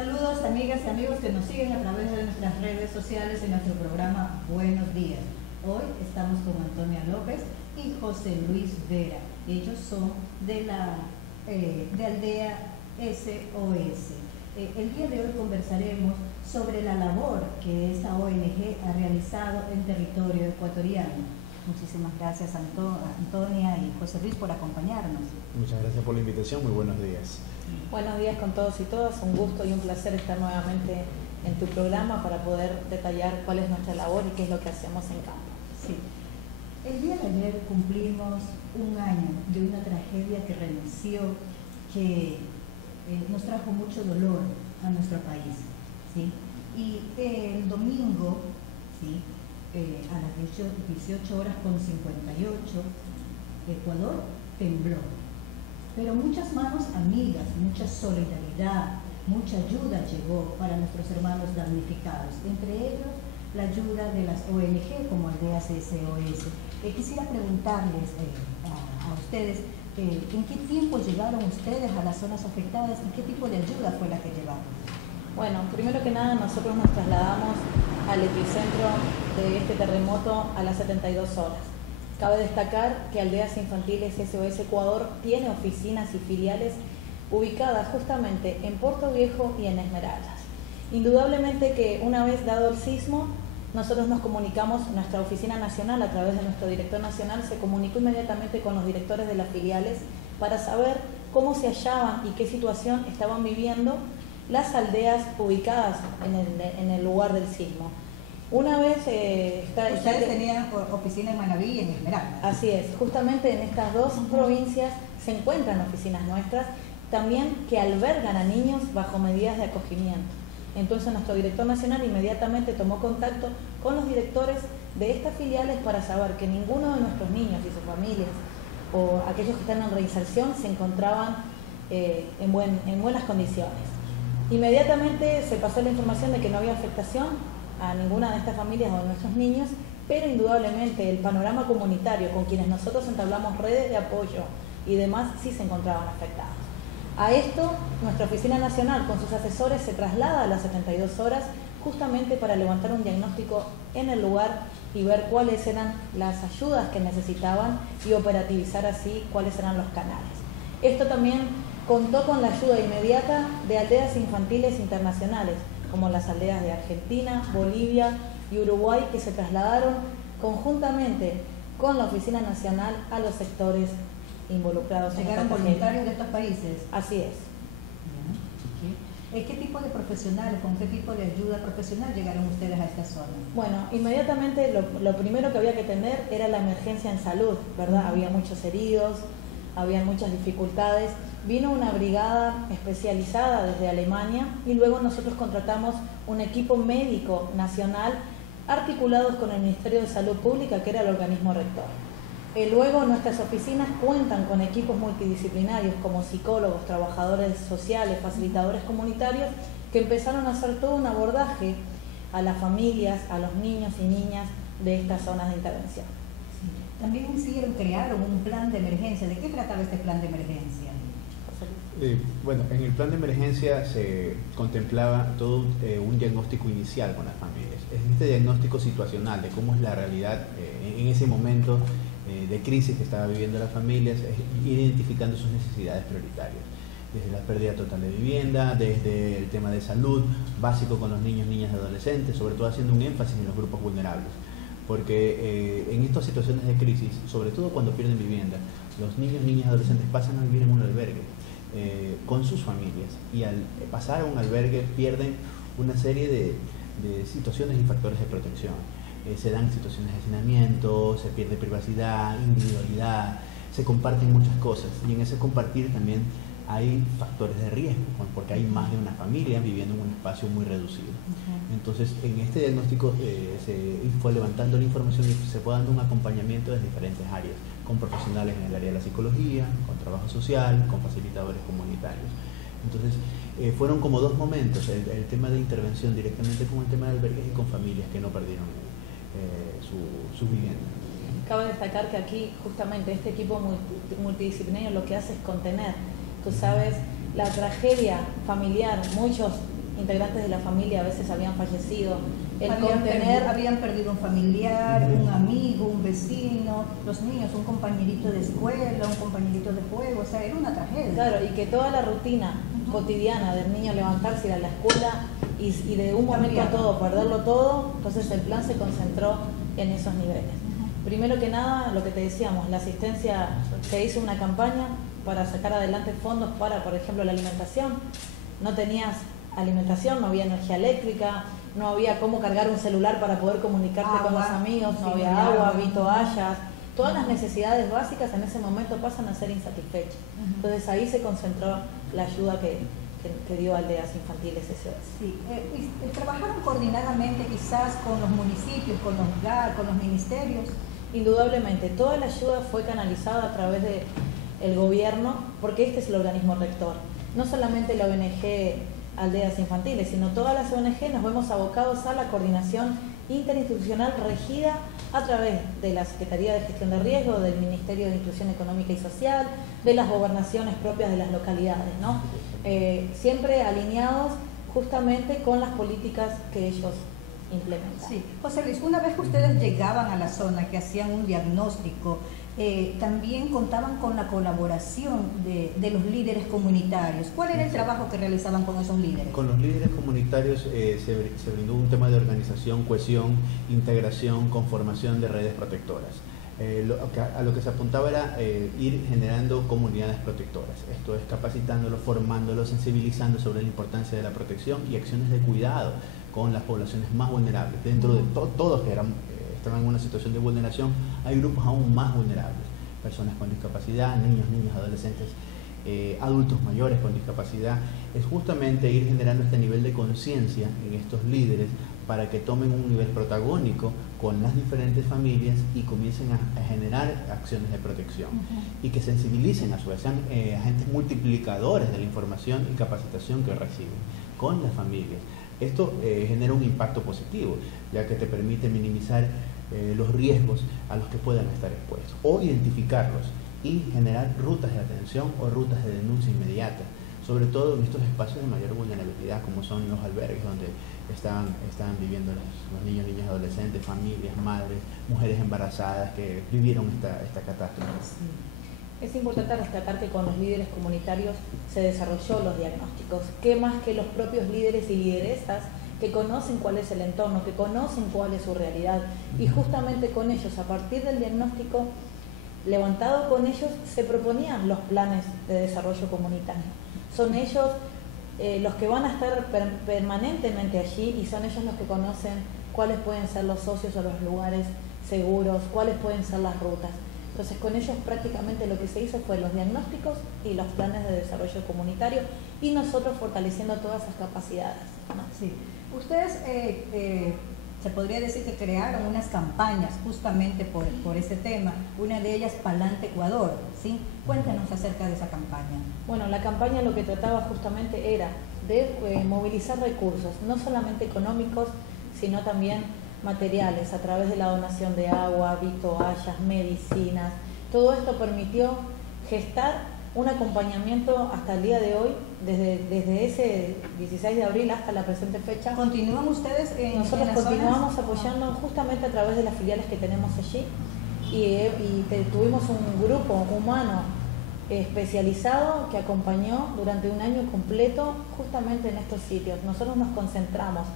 Saludos amigas y amigos que nos siguen a través de nuestras redes sociales en nuestro programa Buenos Días. Hoy estamos con Antonia López y José Luis Vera. Ellos son de Aldea SOS. El día de hoy conversaremos sobre la labor que esta ONG ha realizado en territorio ecuatoriano. Muchísimas gracias Antonia y José Luis por acompañarnos. Muchas gracias por la invitación, muy buenos días. Buenos días con todos y todas, un gusto y un placer estar nuevamente en tu programa para poder detallar cuál es nuestra labor y qué es lo que hacemos en campo. Sí. El día de ayer cumplimos un año de una tragedia que renació, que nos trajo mucho dolor a nuestro país, ¿sí? Y el domingo, ¿sí? A las 18:58 Ecuador tembló, pero muchas manos amigas, mucha solidaridad, mucha ayuda llegó para nuestros hermanos damnificados, entre ellos la ayuda de las ONG como Aldea SOS. Quisiera preguntarles a ustedes ¿en qué tiempo llegaron ustedes a las zonas afectadas y qué tipo de ayuda fue la que llevaron? Bueno, primero que nada nosotros nos trasladamos al epicentro de este terremoto a las 72 horas. Cabe destacar que Aldeas Infantiles SOS Ecuador tiene oficinas y filiales ubicadas justamente en Puerto Viejo y en Esmeraldas. Indudablemente que una vez dado el sismo, nosotros nos comunicamos, nuestra oficina nacional a través de nuestro director nacional se comunicó inmediatamente con los directores de las filiales para saber cómo se hallaban y qué situación estaban viviendo las aldeas ubicadas en el lugar del sismo. Una vez... Ustedes tenían oficina en Manabí y en Esmeraldas. Así es, justamente en estas dos provincias se encuentran oficinas nuestras, también que albergan a niños bajo medidas de acogimiento. Entonces nuestro director nacional inmediatamente tomó contacto con los directores de estas filiales para saber que ninguno de nuestros niños y sus familias o aquellos que están en reinserción se encontraban en buenas condiciones. Inmediatamente se pasó la información de que no había afectación a ninguna de estas familias o de nuestros niños, pero indudablemente el panorama comunitario con quienes nosotros entablamos redes de apoyo y demás sí se encontraban afectados. A esto, nuestra oficina nacional con sus asesores se traslada a las 72 horas justamente para levantar un diagnóstico en el lugar y ver cuáles eran las ayudas que necesitaban y operativizar así cuáles eran los canales. Esto también contó con la ayuda inmediata de aldeas infantiles internacionales, como las aldeas de Argentina, Bolivia y Uruguay, que se trasladaron conjuntamente con la Oficina Nacional a los sectores involucrados. ¿Llegaron voluntarios de estos países? Así es. ¿Qué tipo de profesionales, con qué tipo de ayuda profesional llegaron ustedes a esta zona? Bueno, inmediatamente lo primero que había que tener era la emergencia en salud, ¿verdad? Había muchos heridos, había muchas dificultades. Vino una brigada especializada desde Alemania y luego nosotros contratamos un equipo médico nacional articulados con el Ministerio de Salud Pública, que era el organismo rector. Luego nuestras oficinas cuentan con equipos multidisciplinarios como psicólogos, trabajadores sociales, facilitadores comunitarios, que empezaron a hacer todo un abordaje a las familias, a los niños y niñas de estas zonas de intervención. Sí. También crearon un plan de emergencia. ¿De qué trataba este plan de emergencia? Bueno, en el plan de emergencia se contemplaba todo un diagnóstico inicial con las familias. Este diagnóstico situacional de cómo es la realidad en ese momento de crisis que estaba viviendo las familias, ir identificando sus necesidades prioritarias, desde la pérdida total de vivienda, desde el tema de salud básico con los niños, niñas y adolescentes, sobre todo haciendo un énfasis en los grupos vulnerables, porque en estas situaciones de crisis, sobre todo cuando pierden vivienda, los niños, niñas y adolescentes pasan a vivir en un albergue con sus familias, y al pasar a un albergue pierden una serie de situaciones y factores de protección. Se dan situaciones de hacinamiento, se pierde privacidad, individualidad, se comparten muchas cosas, y en ese compartir también hay factores de riesgo, porque hay más de una familia viviendo en un espacio muy reducido. Entonces, en este diagnóstico se fue levantando la información y se fue dando un acompañamiento de diferentes áreas, con profesionales en el área de la psicología, con trabajo social, con facilitadores comunitarios. Entonces, fueron como dos momentos, el tema de intervención directamente con el tema de albergues y con familias que no perdieron su vivienda. Cabe destacar que aquí justamente este equipo multidisciplinario lo que hace es contener, tú sabes, la tragedia familiar. Muchos integrantes de la familia a veces habían fallecido. Habían perdido un familiar, un amigo, un vecino, los niños, un compañerito de escuela, un compañerito de juego, o sea, era una tragedia. Claro, y que toda la rutina cotidiana del niño levantarse, ir a la escuela y de un momento a todo perderlo todo, entonces el plan se concentró en esos niveles. Primero que nada, lo que te decíamos, la asistencia, se hizo una campaña para sacar adelante fondos para, por ejemplo, la alimentación. No tenías alimentación, no había energía eléctrica, no había cómo cargar un celular para poder comunicarte con los amigos, no había agua, toallas. Todas las necesidades básicas en ese momento pasan a ser insatisfechas. Entonces ahí se concentró la ayuda que dio Aldeas Infantiles SOS. Sí. ¿Trabajaron coordinadamente quizás con los municipios, con los GAR, con los ministerios? Indudablemente, toda la ayuda fue canalizada a través del gobierno, porque este es el organismo rector. No solamente la ONG Aldeas Infantiles, sino todas las ONG nos vemos abocados a la coordinación interinstitucional regida a través de la Secretaría de Gestión de Riesgo, del Ministerio de Inclusión Económica y Social, de las gobernaciones propias de las localidades, ¿no? Siempre alineados justamente con las políticas que ellos implementan. Sí. José Luis, una vez que ustedes llegaban a la zona, que hacían un diagnóstico, también contaban con la colaboración de los líderes comunitarios. ¿Cuál era el trabajo que realizaban con esos líderes? Con los líderes comunitarios se brindó un tema de organización, cohesión, integración, conformación de redes protectoras. A lo que se apuntaba era ir generando comunidades protectoras. Esto es capacitándolos, formándolos, sensibilizando sobre la importancia de la protección y acciones de cuidado con las poblaciones más vulnerables. Dentro de todos que estaban en una situación de vulneración, hay grupos aún más vulnerables. Personas con discapacidad, niños, adolescentes, adultos mayores con discapacidad. Es justamente ir generando este nivel de conciencia en estos líderes para que tomen un nivel protagónico con las diferentes familias y comiencen a generar acciones de protección y que sensibilicen a su vez, sean agentes multiplicadores de la información y capacitación que reciben con las familias. Esto genera un impacto positivo, ya que te permite minimizar los riesgos a los que puedan estar expuestos o identificarlos y generar rutas de atención o rutas de denuncia inmediata, sobre todo en estos espacios de mayor vulnerabilidad como son los albergues donde están viviendo los niños, niñas, adolescentes, familias, madres, mujeres embarazadas que vivieron esta catástrofe. Sí. Es importante destacar que con los líderes comunitarios se desarrolló los diagnósticos. ¿Qué más que los propios líderes y lideresas que conocen cuál es el entorno, que conocen cuál es su realidad? Y justamente con ellos, a partir del diagnóstico levantado con ellos, se proponían los planes de desarrollo comunitario. Son ellos los que van a estar permanentemente allí y son ellos los que conocen cuáles pueden ser los socios o los lugares seguros, cuáles pueden ser las rutas. Entonces con ellos prácticamente lo que se hizo fue los diagnósticos y los planes de desarrollo comunitario y nosotros fortaleciendo todas esas capacidades, ¿no? Sí. Ustedes se podría decir que crearon unas campañas justamente por ese tema, una de ellas Palante Ecuador, ¿sí? Cuéntanos acerca de esa campaña. Bueno, la campaña lo que trataba justamente era de movilizar recursos, no solamente económicos, sino también materiales, a través de la donación de agua, toallas, medicinas. Todo esto permitió gestar un acompañamiento hasta el día de hoy, desde ese 16 de abril hasta la presente fecha. ¿Continúan ustedes Nosotros continuamos apoyando justamente a través de las filiales que tenemos allí y tuvimos un grupo humano especializado que acompañó durante un año completo justamente en estos sitios. Nosotros nos concentramos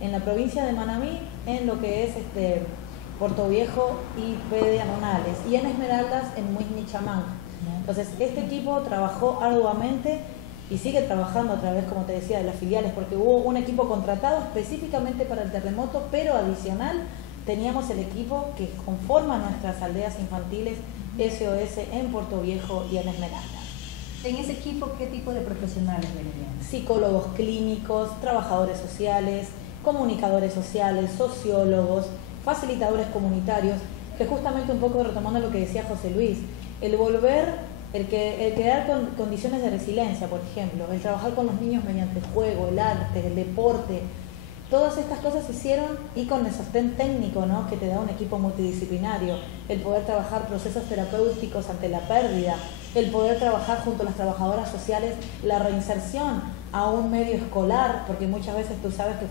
en la provincia de Manabí, en lo que es Puerto Viejo y Pedernales, y en Esmeraldas, en Muisnichamán. Entonces, este equipo trabajó arduamente y sigue trabajando a través, como te decía, de las filiales, porque hubo un equipo contratado específicamente para el terremoto, pero adicional teníamos el equipo que conforma nuestras aldeas infantiles SOS en Puerto Viejo y en Esmeraldas. En ese equipo, ¿qué tipo de profesionales venían? Psicólogos clínicos, trabajadores sociales, comunicadores sociales, sociólogos, facilitadores comunitarios, que justamente un poco retomando lo que decía José Luis, el crear condiciones de resiliencia, por ejemplo, el trabajar con los niños mediante el juego, el arte, el deporte, todas estas cosas se hicieron y con el sostén técnico, ¿no?, que te da un equipo multidisciplinario, el poder trabajar procesos terapéuticos ante la pérdida, el poder trabajar junto a las trabajadoras sociales la reinserción a un medio escolar, porque muchas veces tú sabes que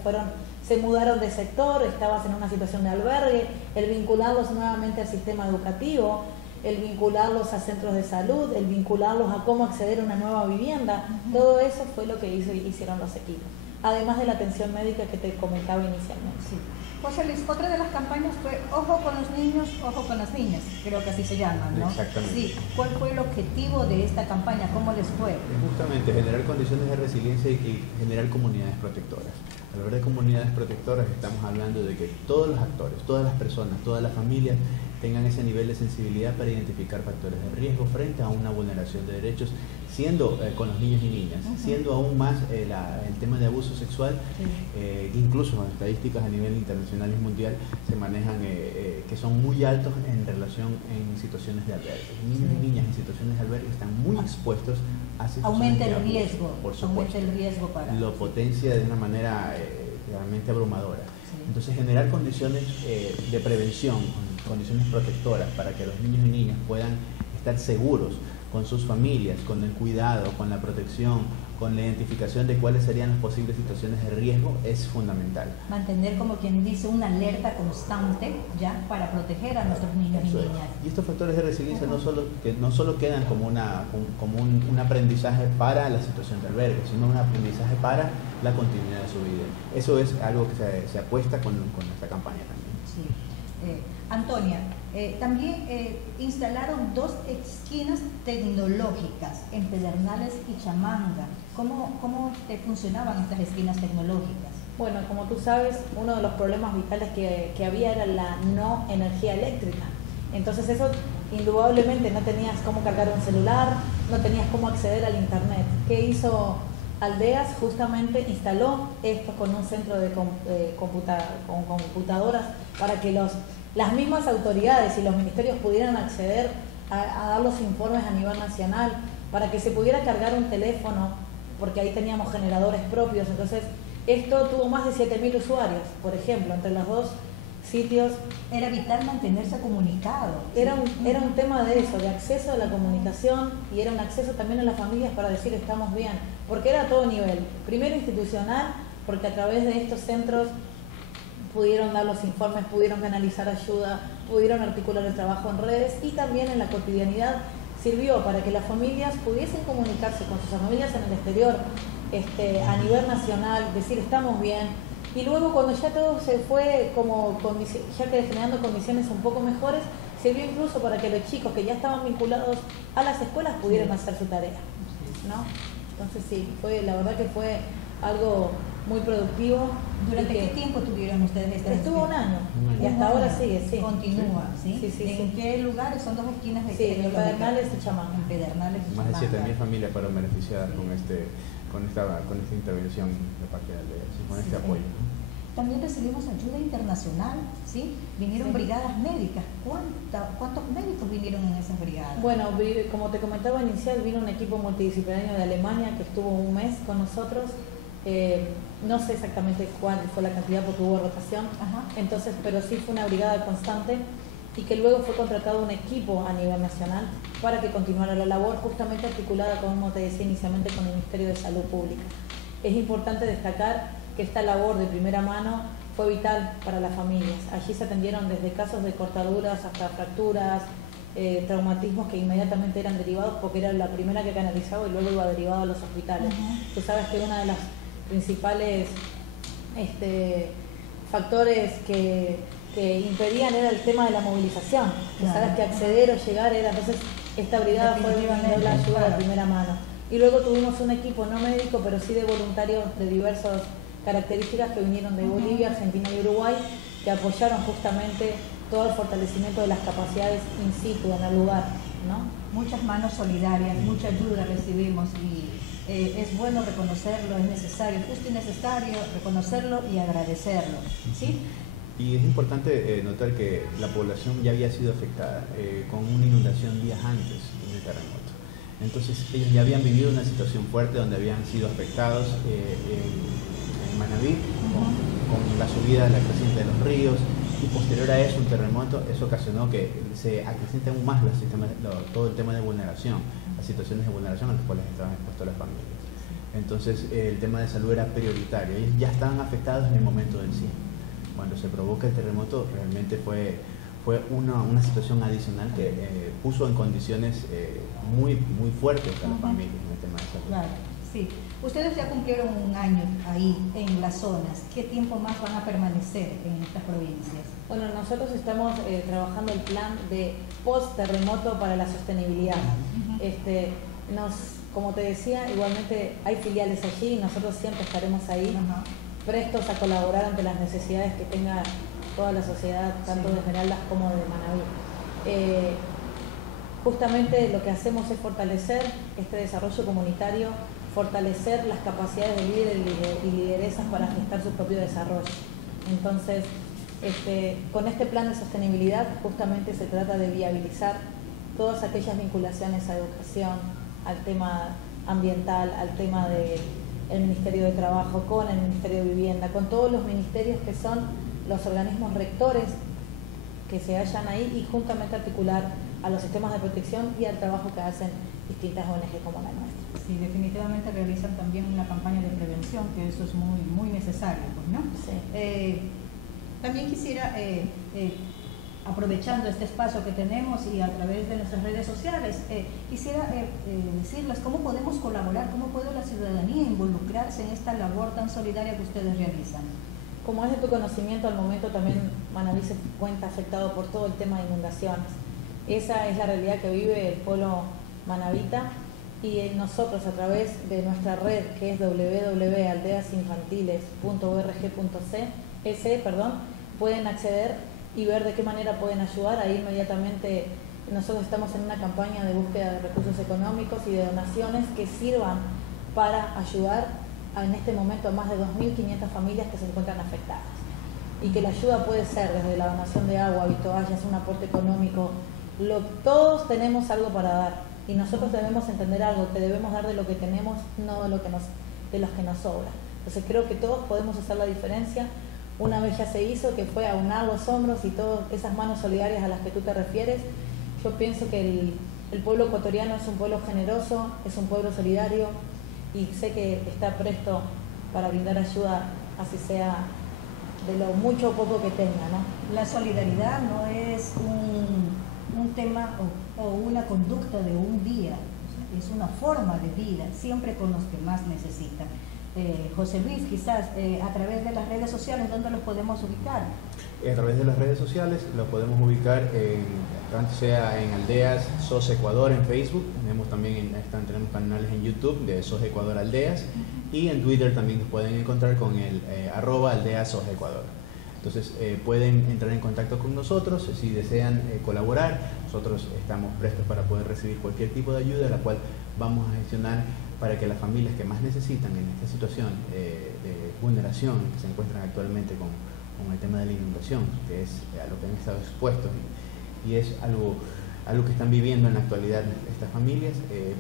se mudaron de sector, estabas en una situación de albergue, el vincularlos nuevamente al sistema educativo, el vincularlos a centros de salud, el vincularlos a cómo acceder a una nueva vivienda, todo eso fue lo que hicieron los equipos, además de la atención médica que te comentaba inicialmente. Sí. José Luis, otra de las campañas fue Ojo con los niños, ojo con las niñas, creo que así se llaman, ¿no? Exactamente. Sí. ¿Cuál fue el objetivo de esta campaña? ¿Cómo les fue? Justamente generar condiciones de resiliencia y generar comunidades protectoras. Al hablar de comunidades protectoras estamos hablando de que todos los actores, todas las personas, todas las familias tengan ese nivel de sensibilidad para identificar factores de riesgo frente a una vulneración de derechos, siendo con los niños y niñas, siendo aún más el tema de abuso sexual, incluso en estadísticas a nivel internacional y mundial se manejan que son muy altos en relación en situaciones de albergue. Niños y niñas en situaciones de albergue están muy expuestos a situaciones aumenta el de abuso, riesgo, por supuesto. aumenta el riesgo para... Lo potencia de una manera realmente abrumadora. Entonces generar condiciones de prevención, condiciones protectoras para que los niños y niñas puedan estar seguros con sus familias, con el cuidado, con la protección, con la identificación de cuáles serían las posibles situaciones de riesgo es fundamental. Mantener, como quien dice, una alerta constante ya para proteger a nuestros niños y niñas. Y estos factores de resiliencia no solo quedan como un aprendizaje para la situación de albergue, sino un aprendizaje para la continuidad de su vida. Eso es algo que se apuesta con esta campaña también. Sí. Antonia, también instalaron 2 esquinas tecnológicas en Pedernales y Chamanga. ¿Cómo funcionaban estas esquinas tecnológicas? Bueno, como tú sabes, uno de los problemas vitales que había era la no energía eléctrica. Entonces eso, indudablemente, no tenías cómo cargar un celular, no tenías cómo acceder al internet. ¿Qué hizo Aldeas? Justamente instaló esto con un centro de computadoras para que las mismas autoridades y los ministerios pudieran acceder a dar los informes a nivel nacional, para que se pudiera cargar un teléfono, porque ahí teníamos generadores propios. Entonces esto tuvo más de 7.000 usuarios, por ejemplo, entre los 2 sitios. Era vital mantenerse comunicado. Era un tema de eso, de acceso a la comunicación, y era un acceso también a las familias para decir estamos bien, porque era a todo nivel. Primero institucional, porque a través de estos centros pudieron dar los informes, pudieron canalizar ayuda, pudieron articular el trabajo en redes, y también en la cotidianidad sirvió para que las familias pudiesen comunicarse con sus familias en el exterior, a nivel nacional, decir estamos bien. Y luego, cuando ya todo se fue ya que generando condiciones un poco mejores, sirvió incluso para que los chicos que ya estaban vinculados a las escuelas pudieran hacer su tarea, ¿no? Entonces sí, la verdad que fue algo muy productivo. ¿Durante qué tiempo tuvieron ustedes esta? Estuvo un año y hasta ahora sigue, sí. Continúa, ¿sí? ¿En qué lugares? Son 2 esquinas de en Pedernales y Chamanga. En Pedernales y Más de Chamanga. 7.000 familias fueron beneficiadas con esta intervención de parte de Aldeas, con este apoyo. También recibimos ayuda internacional, ¿sí? Vinieron brigadas médicas. ¿Cuántos médicos vinieron en esas brigadas? Bueno, como te comentaba inicial, vino un equipo multidisciplinario de Alemania que estuvo un mes con nosotros. No sé exactamente cuál fue la cantidad porque hubo rotación. Entonces, pero sí fue una brigada constante, y que luego fue contratado un equipo a nivel nacional para que continuara la labor, justamente articulada, como te decía inicialmente, con el Ministerio de Salud Pública. Es importante destacar que esta labor de primera mano fue vital para las familias. Allí se atendieron desde casos de cortaduras hasta fracturas, traumatismos que inmediatamente eran derivados, porque era la primera que canalizaba y luego iba derivado a los hospitales. Tú sabes que una de las principales factores que impedían era el tema de la movilización. Tú sabes que acceder o llegar era, entonces esta brigada fue la ayuda de primera mano. Y luego tuvimos un equipo no médico, pero sí de voluntarios de diversas características que vinieron de Bolivia, Argentina y Uruguay, que apoyaron justamente todo el fortalecimiento de las capacidades in situ, en el lugar, ¿no? Muchas manos solidarias, mucha ayuda recibimos, y es bueno reconocerlo, es necesario, justo y necesario reconocerlo y agradecerlo, ¿sí? Y es importante notar que la población ya había sido afectada con una inundación días antes del terremoto. Entonces ellos ya habían vivido una situación fuerte donde habían sido afectados en Manabí con la subida de la creciente de los ríos, y posterior a eso un terremoto. Eso ocasionó que se acreciente aún más todo el tema de vulneración, las situaciones de vulneración a las cuales estaban expuestas las familias. Entonces el tema de salud era prioritario. Ellos ya estaban afectados en el momento del sismo. Cuando se provoca el terremoto realmente fue una situación adicional que puso en condiciones muy fuertes a las familias en el tema de salud. Claro, sí. Ustedes ya cumplieron un año ahí en las zonas. ¿Qué tiempo más van a permanecer en estas provincias? Bueno, nosotros estamos trabajando el plan de post-terremoto para la sostenibilidad. Como te decía, igualmente hay filiales allí y nosotros siempre estaremos ahí, prestos a colaborar ante las necesidades que tenga toda la sociedad, tanto de Esmeraldas como de Manabí. Justamente lo que hacemos es fortalecer este desarrollo comunitario, fortalecer las capacidades de líderes y lideresas para gestar su propio desarrollo. Entonces, con este plan de sostenibilidad justamente se trata de viabilizar todas aquellas vinculaciones a educación, al tema ambiental, al tema del Ministerio de Trabajo, con el Ministerio de Vivienda, con todos los ministerios que son los organismos rectores que se hallan ahí y juntamente articular a los sistemas de protección y al trabajo que hacen distintas ONG como la nuestra. Sí, definitivamente realizan también una campaña de prevención, que eso es muy necesario, pues, ¿no? Sí. También quisiera, aprovechando este espacio que tenemos y a través de nuestras redes sociales, quisiera decirles cómo podemos colaborar, cómo puede la ciudadanía involucrarse en esta labor tan solidaria que ustedes realizan. Como es de tu conocimiento, al momento también Manabí se cuenta afectado por todo el tema de inundaciones. Esa es la realidad que vive el pueblo manabita y nosotros a través de nuestra red, que es www.aldeasinfantiles.org.es, pueden acceder y ver de qué manera pueden ayudar. Ahí inmediatamente nosotros estamos en una campaña de búsqueda de recursos económicos y de donaciones que sirvan para ayudar en este momento a más de 2.500 familias que se encuentran afectadas. Y que la ayuda puede ser desde la donación de agua, vituallas, un aporte económico. Todos tenemos algo para dar y nosotros debemos entender algo, que debemos dar de lo que tenemos, no de los que nos sobra. Entonces creo que todos podemos hacer la diferencia. Una vez ya se hizo, que fue aunar los hombros y todas esas manos solidarias a las que tú te refieres. Yo pienso que el pueblo ecuatoriano es un pueblo generoso, es un pueblo solidario y sé que está presto para brindar ayuda, así sea de lo mucho o poco que tenga, ¿no? La solidaridad no es un tema o una conducta de un día, es una forma de vida, siempre con los que más necesitan. José Luis, quizás a través de las redes sociales, ¿dónde los podemos ubicar? A través de las redes sociales los podemos ubicar, tanto sea en Aldeas SOS Ecuador en Facebook, tenemos canales en YouTube de SOS Ecuador Aldeas, y en Twitter también nos pueden encontrar con el @Aldeas SOS Ecuador. Entonces pueden entrar en contacto con nosotros si desean colaborar. Nosotros estamos prestos para poder recibir cualquier tipo de ayuda, la cual vamos a gestionar para que las familias que más necesitan en esta situación de vulneración que se encuentran actualmente con el tema de la inundación, que es a lo que han estado expuestos y es algo que están viviendo en la actualidad estas familias,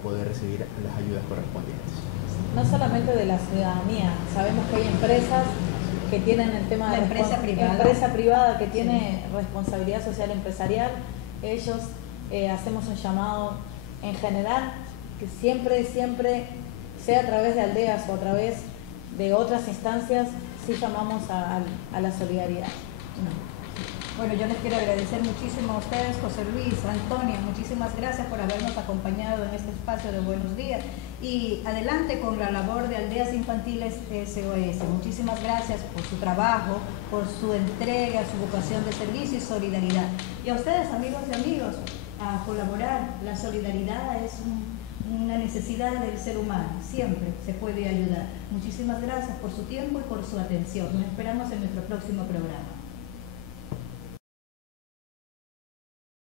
poder recibir las ayudas correspondientes. No solamente de la ciudadanía, sabemos que hay empresas que tienen el tema de empresa privada que tiene responsabilidad social empresarial. Ellos hacemos un llamado en general que siempre, sea a través de aldeas o a través de otras instancias, sí llamamos a la solidaridad. Bueno, yo les quiero agradecer muchísimo a ustedes, José Luis, Antonia, muchísimas gracias por habernos acompañado en este espacio de Buenos Días y adelante con la labor de Aldeas Infantiles SOS. Muchísimas gracias por su trabajo, por su entrega, su vocación de servicio y solidaridad. Y a ustedes, amigos y amigos, a colaborar. La solidaridad es una necesidad del ser humano, siempre se puede ayudar. Muchísimas gracias por su tiempo y por su atención. Nos esperamos en nuestro próximo programa.